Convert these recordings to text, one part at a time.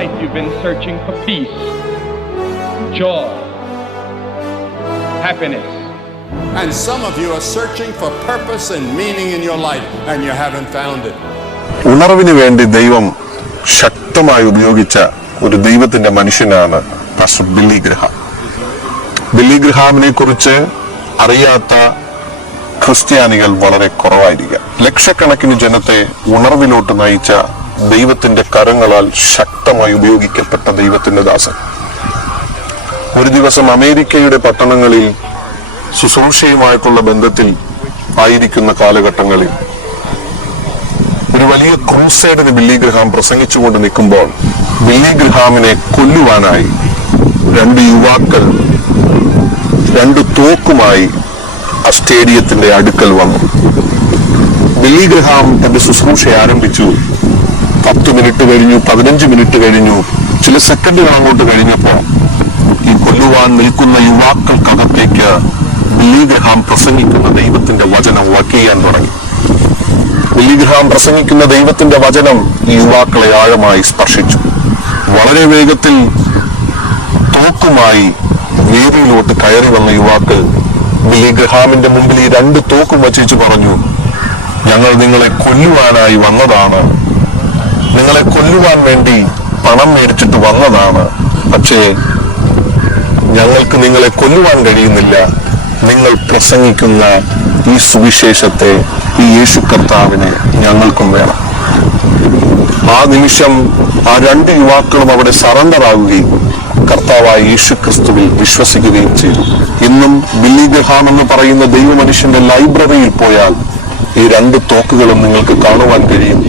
life you've been searching for peace, joy, happiness. And some of you are searching for purpose and meaning in your life, and you haven't found it. ഉണർവിന് വേണ്ടി ദൈവം ശക്തമായി ഉപയോഗിച്ച ഒരു ദൈവത്തിന്റെ മനുഷ്യനാണ് pastor Billy Graham. Billy ഗ്രഹാമിനെ കുറിച്ച് അറിയാത്ത ക്രിസ്ത്യാനികൾ വളരെ കുറവായിരിക്കാം. ലക്ഷക്കണക്കിന് ജനത്തെ ഉണർവിലോട്ട് നയിച്ച ദൈവത്തിന്റെ കരങ്ങളാൽ ശക്തമായി ഉപയോഗിക്കപ്പെട്ട ദൈവത്തിന്റെ ദാസൻ. ഒരു ദിവസം അമേരിക്കയുടെ പട്ടണങ്ങളിൽ ശുശ്രൂഷയുമായിട്ടുള്ള ബന്ധത്തിൽ ആയിരിക്കുന്ന കാലഘട്ടങ്ങളിൽ ഒരു വലിയ ക്രൂസൈഡിന് ബില്ലി ഗ്രഹാം പ്രസംഗിച്ചുകൊണ്ട് നിൽക്കുമ്പോൾ ബില്ലി ഗ്രഹാമിനെ കൊല്ലുവാനായി രണ്ട് യുവാക്കൾ രണ്ട് തോക്കുമായി ആ സ്റ്റേഡിയത്തിന്റെ അടുക്കൽ വന്നു. ബില്ലി ഗ്രഹാം തന്റെ ശുശ്രൂഷ ആരംഭിച്ചു. 10 മിനിറ്റ് കഴിഞ്ഞു, 15 മിനിറ്റ് കഴിഞ്ഞു, ചില സെക്കൻഡുകൾ അങ്ങോട്ട് കഴിഞ്ഞപ്പോ ഈ കൊല്ലുവാൻ നിൽക്കുന്ന യുവാക്കൾക്കകത്തേക്ക് ബില്ലി ഗ്രഹാം പ്രസംഗിക്കുന്ന ദൈവത്തിന്റെ വചനം വക്കിയാൻ തുടങ്ങി. ബില്ലി ഗ്രഹാം പ്രസംഗിക്കുന്ന ദൈവത്തിന്റെ വചനം ഈ യുവാക്കളെ ആഴമായി സ്പർശിച്ചു. വളരെ വേഗത്തിൽ തോക്കുമായി വേദിയിലോട്ട് കയറി വന്ന യുവാക്കൾ ബില്ലി ഗ്രഹാമിന്റെ മുമ്പിൽ ഈ 2 തോക്കും വച്ചു പറഞ്ഞു, ഞങ്ങൾ നിങ്ങളെ കൊല്ലുവാനായി വന്നതാണ്, നിങ്ങളെ കൊല്ലുവാൻ വേണ്ടി പണം മേടിച്ചിട്ട് വന്നതാണ്, പക്ഷേ ഞങ്ങൾക്ക് നിങ്ങളെ കൊല്ലുവാൻ കഴിയുന്നില്ല. നിങ്ങൾ പ്രസംഗിക്കുന്ന ഈ സുവിശേഷത്തെ, ഈ യേശു കർത്താവിനെ ഞങ്ങൾക്കും വേണം. ആ നിമിഷം ആ 2 യുവാക്കളും അവിടെ സറണ്ടർ ആവുകയും കർത്താവായ യേശു ക്രിസ്തുവിൽ വിശ്വസിക്കുകയും ചെയ്തു. ഇന്നും ബില്ലി ഗ്രഹാം എന്ന് പറയുന്ന ദൈവമനുഷ്യന്റെ ലൈബ്രറിയിൽ പോയാൽ ഈ 2 തോക്കുകളും നിങ്ങൾക്ക് കാണുവാൻ കഴിയും.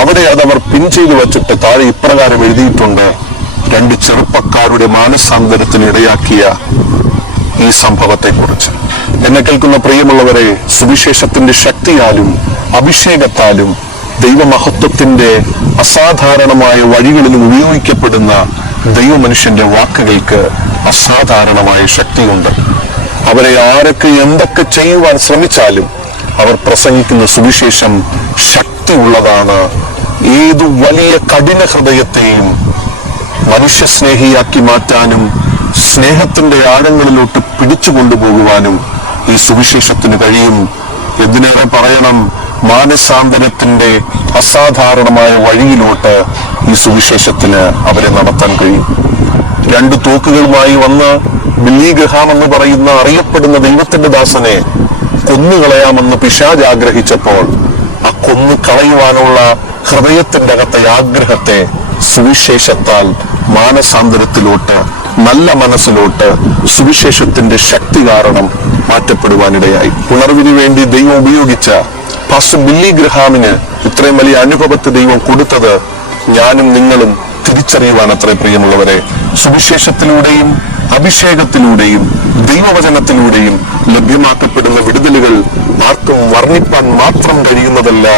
അവിടെ അതവർ പിൻ ചെയ്തു വച്ചിട്ട് താഴെ ഇപ്രകാരം എഴുതിയിട്ടുണ്ട്: 2 ചെറുപ്പക്കാരുടെ മാനസാന്തരത്തിന് ഇടയാക്കിയ ഈ സംഭവത്തെക്കുറിച്ച്. എന്നെ കേൾക്കുന്ന പ്രിയമുള്ളവരെ, സുവിശേഷത്തിന്റെ ശക്തിയാലും അഭിഷേകത്താലും ദൈവമഹത്വത്തിന്റെ അസാധാരണമായ വഴികളിലും ഉപയോഗിക്കപ്പെടുന്ന ദൈവമനുഷ്യന്റെ വാക്കുകൾക്ക് അസാധാരണമായ ശക്തിയുണ്ട്. അവരെ ആരൊക്കെ എന്തൊക്കെ ചെയ്യുവാൻ ശ്രമിച്ചാലും അവർ പ്രസംഗിക്കുന്ന സുവിശേഷം ശക്തിയുള്ളതാണ്. ഏതു വലിയ കഠിന ഹൃദയത്തെയും മനുഷ്യസ്നേഹിയാക്കി മാറ്റാനും സ്നേഹത്തിന്റെ ആഴങ്ങളിലോട്ട് പിടിച്ചു കൊണ്ടുപോകുവാനും ഈ സുവിശേഷത്തിന് കഴിയും. എന്തിനേറെ പറയണം, മാനസാന്തരത്തിന്റെ അസാധാരണമായ വഴിയിലോട്ട് ഈ സുവിശേഷത്തിന് അവരെ നടത്താൻ കഴിയും. 2 തോക്കുകളുമായി വന്ന് ബില്ലി ഗ്രഹാം എന്ന് പറയുന്ന അറിയപ്പെടുന്ന ദൈവത്തിന്റെ ദാസനെ കൊന്നുകളയാമെന്ന് പിശാച് ആഗ്രഹിച്ചപ്പോൾ ആ കൊന്നു കളയുവാനുള്ള ഹൃദയത്തിന്റെ അകത്തെ ആഗ്രഹത്തെ സുവിശേഷത്താൽ മാനസാന്തരത്തിലോട്ട്, നല്ല മനസ്സിലോട്ട് സുവിശേഷത്തിന്റെ ശക്തി കാരണം മാറ്റപ്പെടുവാനിടയായി. ഉണർവിന് വേണ്ടി ദൈവം ഉപയോഗിച്ച പാസ്റ്റർ ബില്ലി ഗ്രഹാമിന് ഇത്രയും വലിയ അനുഭവത്തെ ദൈവം കൊടുത്തത് ഞാനും നിങ്ങളും തിരിച്ചറിയുവാൻ അത്രേ പ്രിയമുള്ളവരെ. സുവിശേഷത്തിലൂടെയും അഭിഷേകത്തിലൂടെയും ദൈവവചനത്തിലൂടെയും ലഭ്യമാക്കപ്പെടുന്ന വിടുതലുകൾ ആർക്കും വർണ്ണിപ്പാൻ മാത്രം കഴിയുന്നതല്ല,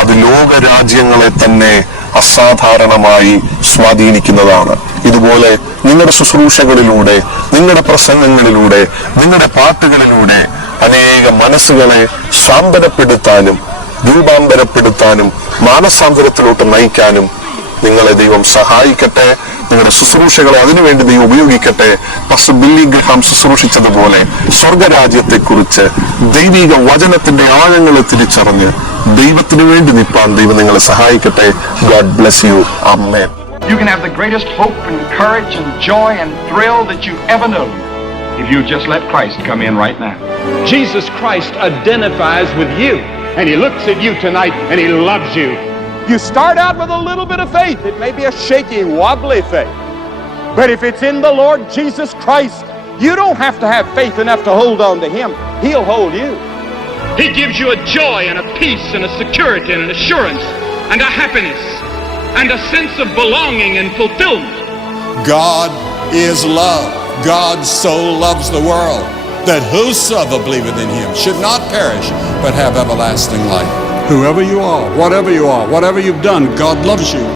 അത് ലോകരാജ്യങ്ങളെ തന്നെ അസാധാരണമായി സ്വാധീനിക്കുന്നതാണ്. ഇതുപോലെ നിങ്ങളുടെ ശുശ്രൂഷകളിലൂടെ, നിങ്ങളുടെ പ്രസംഗങ്ങളിലൂടെ, നിങ്ങളുടെ പാട്ടുകളിലൂടെ അനേക മനസ്സുകളെ സാന്ത്വനപ്പെടുത്താനും രൂപാന്തരപ്പെടുത്താനും മാനസാന്തരത്തിലോട്ട് നയിക്കാനും നിങ്ങളെ ദൈവം സഹായിക്കട്ടെ. നിങ്ങളുടെ ശുശ്രൂഷകളെ അതിനുവേണ്ടി ദൈവം ഉപയോഗിക്കട്ടെ. പാസ്റ്റർ ബില്ലി ഗ്രഹാം ശുശ്രൂഷിച്ചതുപോലെ സ്വർഗരാജ്യത്തെക്കുറിച്ച് ദൈവിക വചനത്തിന്റെ ആഴങ്ങളെ തിരിച്ചറിഞ്ഞ് ദൈവത്തിന് വേണ്ടി നിൽപ്പാൻ ദൈവം നിങ്ങളെ സഹായിക്കട്ടെ. God bless you. Amen. You can have the greatest hope and courage and joy and thrill that you've ever known if you just let Christ come in right now. Jesus Christ identifies with you, and he looks at you tonight and he loves you. You start out with a little bit of faith. It may be a shaky, wobbly faith. But if it's in the Lord Jesus Christ, you don't have to have faith enough to hold on to him. He'll hold you. He gives you a joy and a peace and a security and an assurance and a happiness and a sense of belonging and fulfillment. God is love. God so loves the world that whosoever believeth in him should not perish but have everlasting life. Whoever you are, whatever you've done, God loves you.